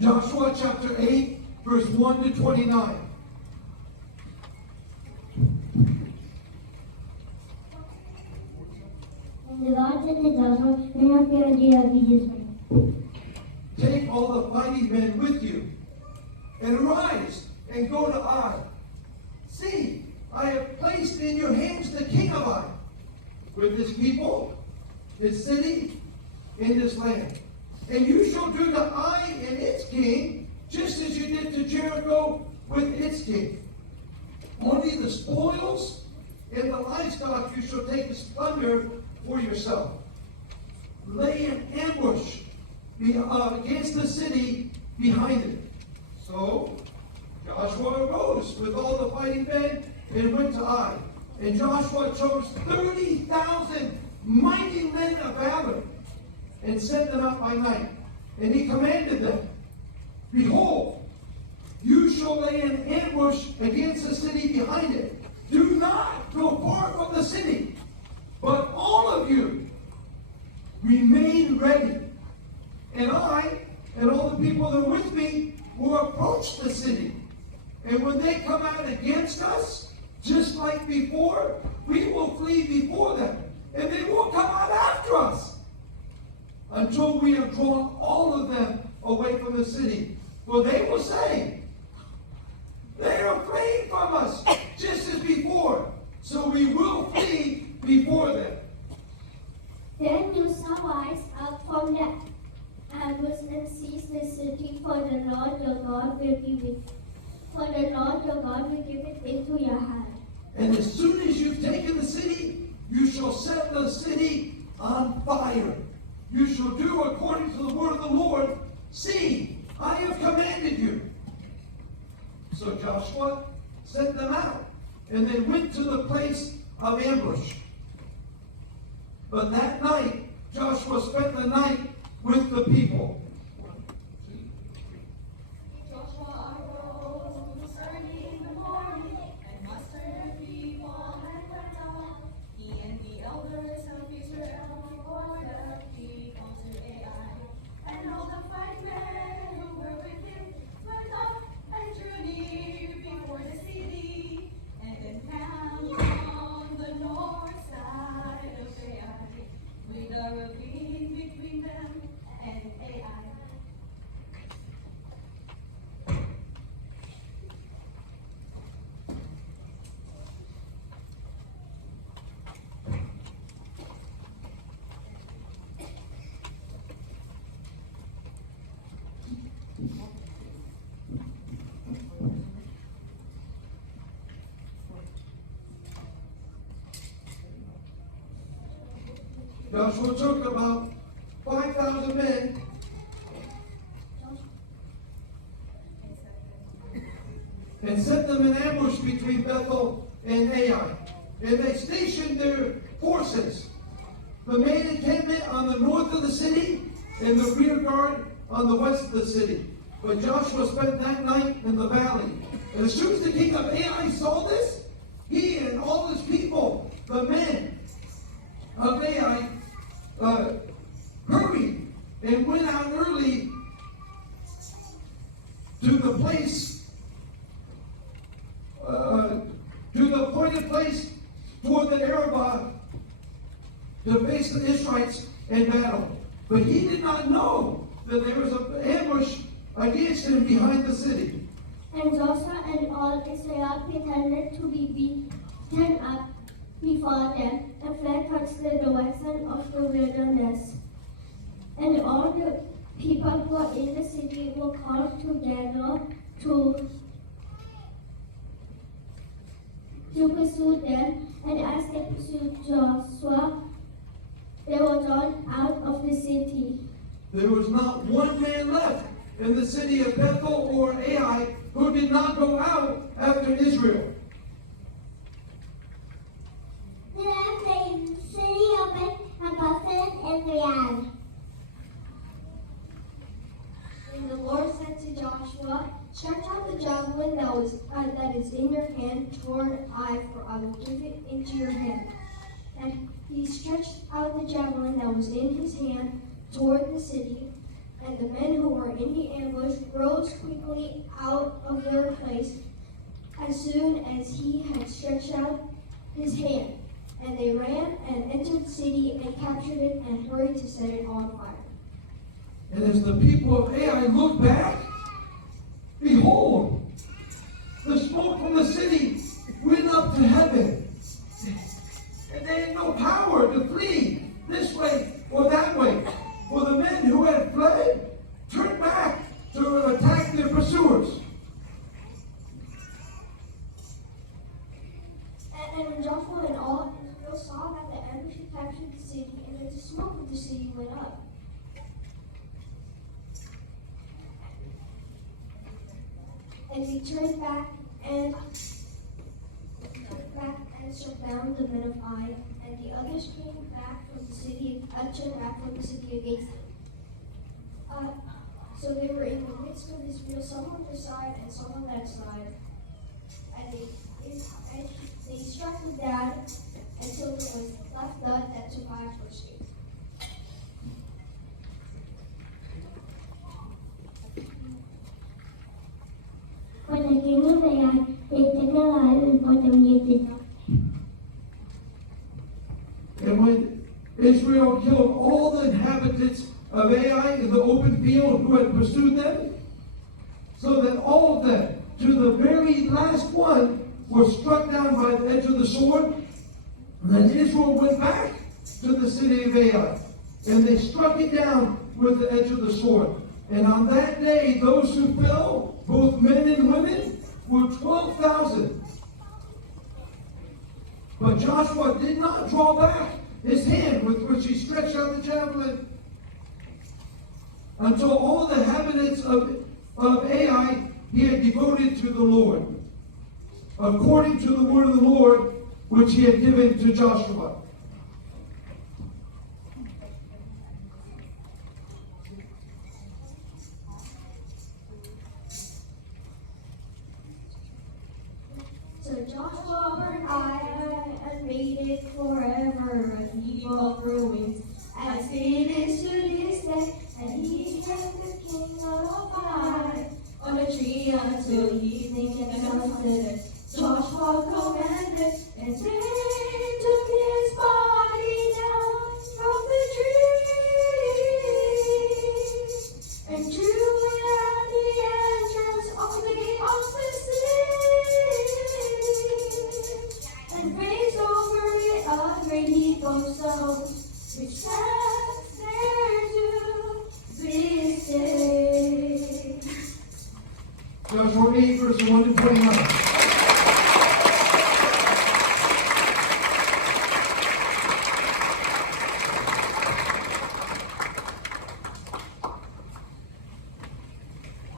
Joshua chapter 8, verse 1 to 29. And the Lord said to Joshua, "Do not fear, do not be dismayed. Take all the fighting men with you, and arise and go to Ai. See, I have placed in your hands the king of Ai, with his people, his city, and his land. And you shall do to Ai and its king, just as you did to Jericho with its king. Only the spoils and the livestock you shall take as plunder for yourself. Lay an ambush against the city behind it." So Joshua arose with all the fighting men and went to Ai. And Joshua chose 30,000 mighty men of valor and sent them out by night. And he commanded them, "Behold, you shall lay an ambush against the city behind it. Do not go far from the city, but all of you remain ready. And I and all the people that are with me will approach the city. And when they come out against us, just like before, we will flee before them. And they will come out after us until we have drawn all of them away from the city. For they will say, 'They are fleeing from us, just as before.' So we will flee before them." Then you shall rise up from the ambush and seize the city, for the Lord your God will give it. For the Lord your God will give it into your hand. And as soon as you've taken the city, you shall set the city on fire. You shall do according to the word of the Lord. See, I have commanded you. So Joshua sent them out, and they went to the place of ambush. But that night, Joshua spent the night with the people. Joshua arose early in the morning and mustered the people and went out, he and the elders of Israel before the people to Ai. And all the five men who were with him went up and drew near before the city, and encamped on the north side of Ai, with a ravine between them and Ai. Joshua took about 5,000 men and set them in ambush between Bethel and Ai. And they stationed their forces, the main encampment on the north of the city and the rear guard on the west of the city. But Joshua spent that night in the valley. And as soon as the king of Ai saw this, he and all his people, the men of Ai, hurried and went out early to the place, to the appointed place toward the Arabah to face the Israelites in battle. But he did not know that there was an ambush against him behind the city. And Joshua and all Israel pretended to be beaten up before them and fled towards the direction of the wilderness. And all the people who were in the city were called together to pursue them, and as they pursued Joshua, they were drawn out of the city. There was not one man left in the city of Bethel or Ai who did not go out after Israel. They left the city open and buffeted every eye. And the Lord said to Joshua, "Stretch out the javelin that is in your hand toward Ai, for I will give it into your hand." And he stretched out the javelin that was in his hand toward the city, and the men who were in the ambush rose quickly out of their place as soon as he had stretched out his hand. And they ran and entered the city and captured it and hurried to set it on fire. And as the people of Ai looked back, behold, the smoke from the city went up to heaven. And they had no power to flee this way or that way. For the men who had fled turned back to attack their pursuers. And when Joshua and all Israel saw that the ambush had captured the city, and that the smoke of the city went up, and they turned back and surrounded the men of Ai, and the others came back from the city, turned back from the city against them. So they were in the midst of Israel, some on this side and some on that side, and they struck them down until there was left none that survived or escaped. When the king of Ai ate the lion before them yet did not. And when Israel killed all the inhabitants of Ai in the open field who had pursued them, so that all of them, to the very last one, were struck down by the edge of the sword, then Israel went back to the city of Ai, and they struck it down with the edge of the sword. And on that day, those who fell, both men and women, were 12,000. But Joshua did not draw back his hand with which he stretched out the javelin until all the inhabitants of Ai he had devoted to the Lord, according to the word of the Lord which he had given to Joshua. So Joshua burned Ai and made it forever a heap of ruins, as it is to this day. And he hanged the king of Ai on a tree until evening and sunset. Joshua commanded, and they took his body down from the tree and drew it at the entrance of the gate of the city, and raised over it a great heap of stones, which stands there to this day. Joshua 8, verse 1 to 29.